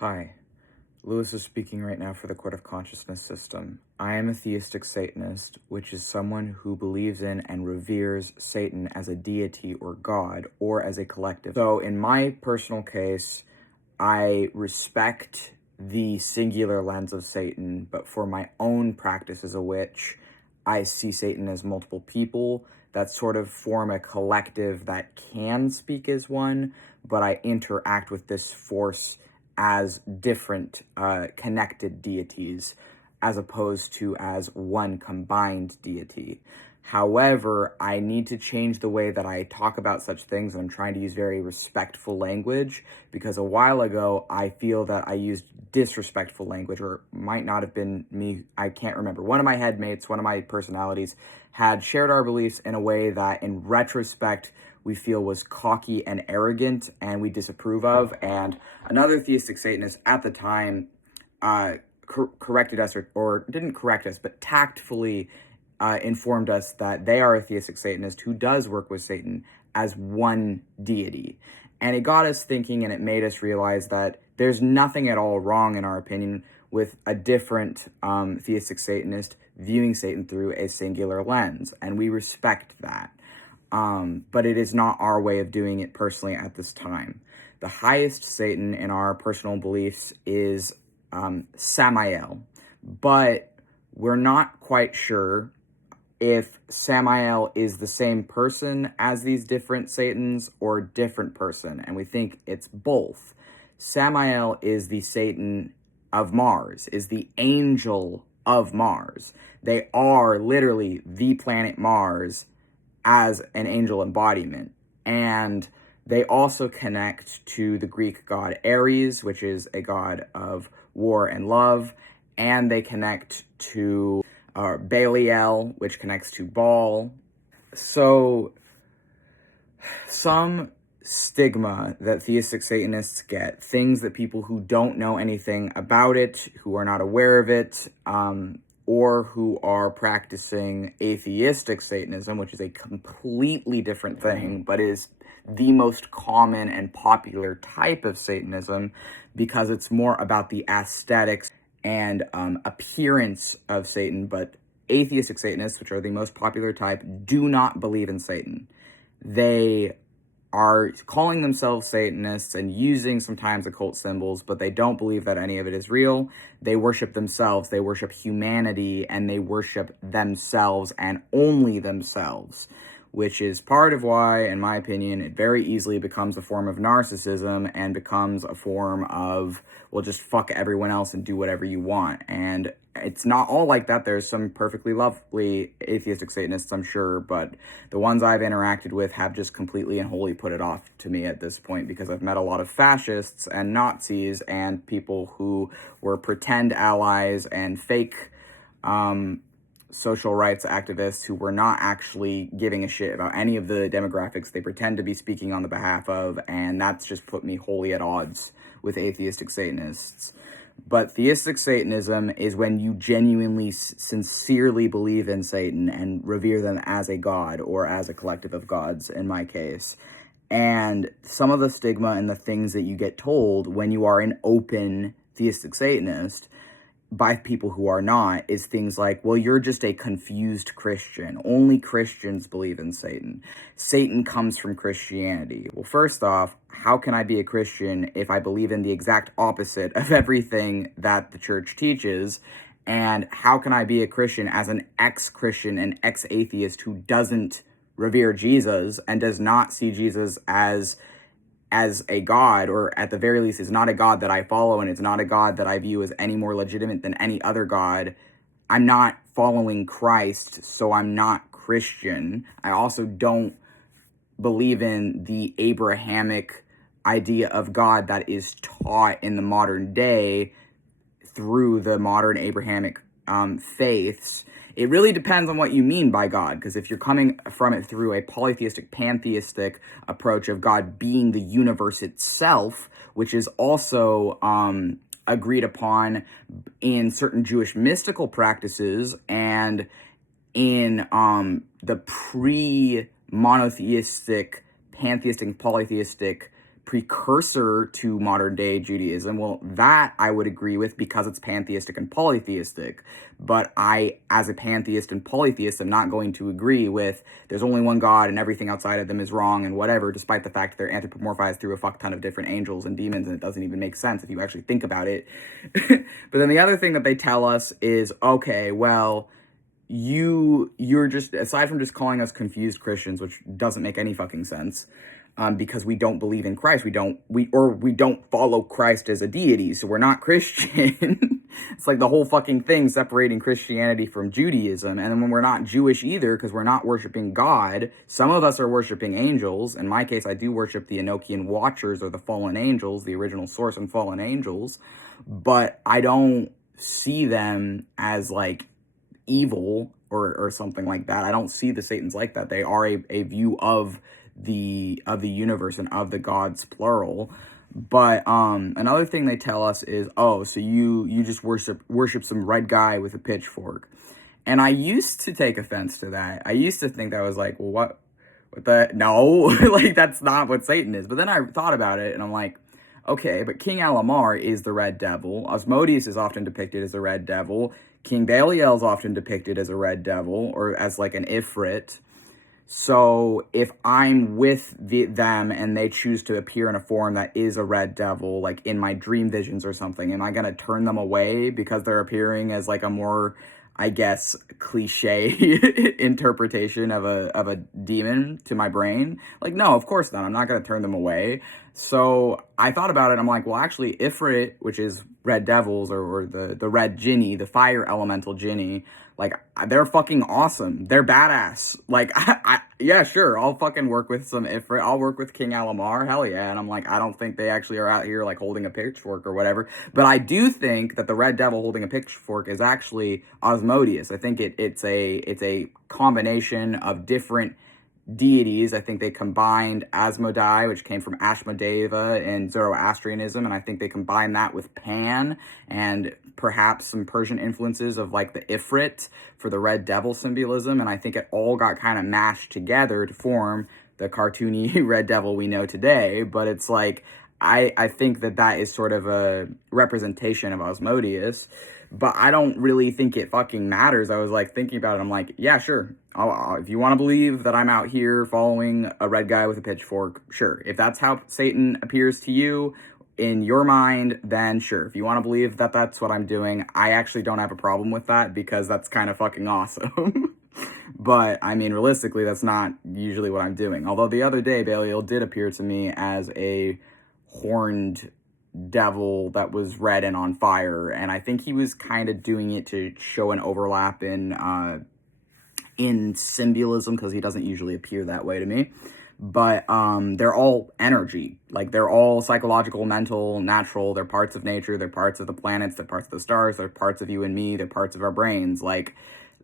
Hi, Luise is speaking right now for the Court of Consciousness system. I am a theistic Satanist, which is someone who believes in and reveres Satan as a deity or God or as a collective. So in my personal case, I respect the singular lens of Satan, but for my own practice as a witch, I see Satan as multiple people that sort of form a collective that can speak as one, but I interact with this force as different connected deities as opposed to as one combined deity. However, I need to change the way that I talk about such things, and I'm trying to use very respectful language, because a while ago I feel that I used disrespectful language, or might not have been me, I can't remember. One of my headmates, one of my personalities, had shared our beliefs in a way that in retrospect we feel was cocky and arrogant and we disapprove of. And another theistic Satanist at the time corrected us, or didn't correct us, but tactfully informed us that they are a theistic Satanist who does work with Satan as one deity. And it got us thinking, and it made us realize that there's nothing at all wrong, in our opinion, with a different theistic Satanist viewing Satan through a singular lens. And we respect that. But it is not our way of doing it personally at this time. The highest Satan in our personal beliefs is Samael, but we're not quite sure if Samael is the same person as these different Satans or a different person, and we think it's both. Samael is the Satan of Mars, is the angel of Mars. They are literally the planet Mars as an angel embodiment. And they also connect to the Greek god Ares, which is a god of war and love, and they connect to Belial, which connects to Baal. So some stigma that theistic Satanists get, things that people who don't know anything about it, who are not aware of it, or who are practicing atheistic Satanism, which is a completely different thing, but is the most common and popular type of Satanism because it's more about the aesthetics and appearance of Satan. But atheistic Satanists, which are the most popular type, do not believe in Satan. They are calling themselves Satanists and using sometimes occult symbols, but they don't believe that any of it is real. They worship themselves, they worship humanity, and they worship themselves and only themselves, which is part of why, in my opinion, it very easily becomes a form of narcissism and becomes a form of, well, just fuck everyone else and do whatever you want. And it's not all like that. There's some perfectly lovely atheistic Satanists, I'm sure, but the ones I've interacted with have just completely and wholly put it off to me at this point, because I've met a lot of fascists and Nazis and people who were pretend allies and fake social rights activists who were not actually giving a shit about any of the demographics they pretend to be speaking on the behalf of, and that's just put me wholly at odds with atheistic Satanists. But theistic Satanism is when you genuinely, sincerely believe in Satan and revere them as a god or as a collective of gods, in my case. And some of the stigma and the things that you get told when you are an open theistic Satanist by people who are not is things like, well, you're just a confused Christian. Only Christians believe in Satan. Satan comes from Christianity. Well, first off, how can I be a Christian if I believe in the exact opposite of everything that the church teaches? And how can I be a Christian as an ex-Christian and ex-atheist who doesn't revere Jesus and does not see Jesus as a god, or at the very least is not a god that I follow, and it's not a god that I view as any more legitimate than any other god? I'm not following Christ, so I'm not Christian. I also don't believe in the Abrahamic idea of God that is taught in the modern day through the modern Abrahamic faiths. It really depends on what you mean by God, because if you're coming from it through a polytheistic, pantheistic approach of God being the universe itself, which is also agreed upon in certain Jewish mystical practices and in the pre-monotheistic, pantheistic, polytheistic precursor to modern day Judaism. Well, that I would agree with because it's pantheistic and polytheistic. But I, as a pantheist and polytheist, am not going to agree with there's only one God and everything outside of them is wrong and whatever, despite the fact that they're anthropomorphized through a fuck ton of different angels and demons, and it doesn't even make sense if you actually think about it. But then the other thing that they tell us is, okay, well, you're just, aside from just calling us confused Christians, which doesn't make any fucking sense, because we don't believe in Christ. We don't follow Christ as a deity, so we're not Christian. It's like the whole fucking thing separating Christianity from Judaism. And then when we're not Jewish either, because we're not worshiping God, some of us are worshiping angels. In my case, I do worship the Enochian Watchers, or the fallen angels, the original source and fallen angels. But I don't see them as like evil or something like that. I don't see the Satans like that. They are a view of the universe and of the gods, plural. But another thing they tell us is, oh, so you just worship some red guy with a pitchfork. And I used to take offense to that. I used to think that was like, well, what the, no, like that's not what Satan is. But then I thought about it and I'm like, okay, but King Alamar is the red devil. Asmodeus is often depicted as the red devil. King Belial is often depicted as a red devil, or as like an Ifrit. So if I'm with them and they choose to appear in a form that is a red devil, like in my dream visions or something, am I going to turn them away because they're appearing as like a more, I guess, cliche interpretation of a demon to my brain? Like, no, of course not. I'm not going to turn them away. So I thought about it. I'm like, well, actually, Ifrit, which is red devils, or the red jinni, the fire elemental jinni, like, they're fucking awesome. They're badass. Like, yeah, sure, I'll fucking work with some Ifrit. I'll work with King Alamar. Hell yeah. And I'm like, I don't think they actually are out here, like, holding a pitchfork or whatever. But I do think that the red devil holding a pitchfork is actually Asmodeus. I think it's a combination of different deities. I think they combined Asmodai, which came from Ashmodeva in Zoroastrianism, and I think they combined that with Pan and perhaps some Persian influences of like the Ifrit for the red devil symbolism, and I think it all got kind of mashed together to form the cartoony red devil we know today. But it's like, I think that is sort of a representation of Asmodeus, but I don't really think it fucking matters. I was like thinking about it. I'm like, yeah, sure. If you want to believe that I'm out here following a red guy with a pitchfork, sure. If that's how Satan appears to you in your mind, then sure. If you want to believe that that's what I'm doing, I actually don't have a problem with that because that's kind of fucking awesome. But, I mean, realistically, that's not usually what I'm doing. Although the other day, Belial did appear to me as a horned devil that was red and on fire, and I think he was kind of doing it to show an overlap in symbolism, because he doesn't usually appear that way to me. But they're all energy. Like, they're all psychological, mental, natural. They're parts of nature. They're parts of the planets. They're parts of the stars. They're parts of you and me. They're parts of our brains. Like,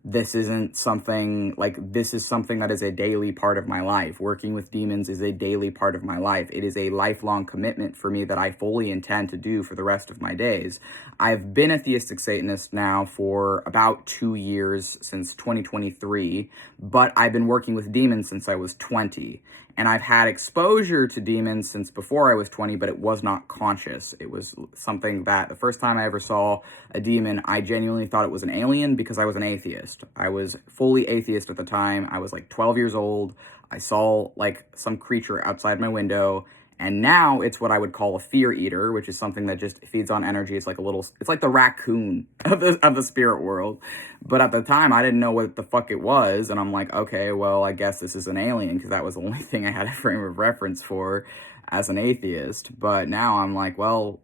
this isn't something, like, this is something that is a daily part of my life. Working with demons is a daily part of my life. It is a lifelong commitment for me that I fully intend to do for the rest of my days. I've been a theistic Satanist now for about 2 years, since 2023, but I've been working with demons since I was 20. And I've had exposure to demons since before I was 20, but it was not conscious. It was something that the first time I ever saw a demon, I genuinely thought it was an alien because I was an atheist. I was fully atheist at the time. I was like 12 years old. I saw like some creature outside my window. And now it's what I would call a fear eater, which is something that just feeds on energy. It's like it's like the raccoon of the spirit world. But at the time, I didn't know what the fuck it was. And I'm like, okay, well, I guess this is an alien, because that was the only thing I had a frame of reference for as an atheist. But now I'm like, well,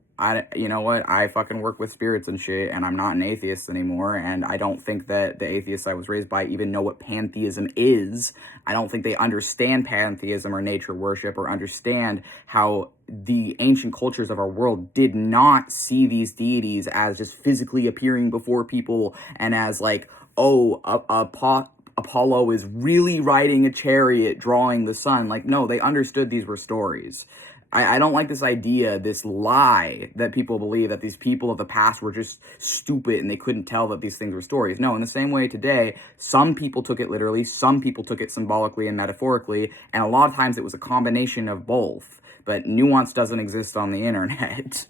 you know what? I fucking work with spirits and shit, and I'm not an atheist anymore. And I don't think that the atheists I was raised by even know what pantheism is. I don't think they understand pantheism or nature worship, or understand how the ancient cultures of our world did not see these deities as just physically appearing before people and as like, oh, Apollo is really riding a chariot drawing the sun. Like, no, they understood these were stories. I don't like this idea, this lie that people believe that these people of the past were just stupid and they couldn't tell that these things were stories. No, in the same way today, some people took it literally, some people took it symbolically and metaphorically, and a lot of times it was a combination of both. but nuance doesn't exist on the internet.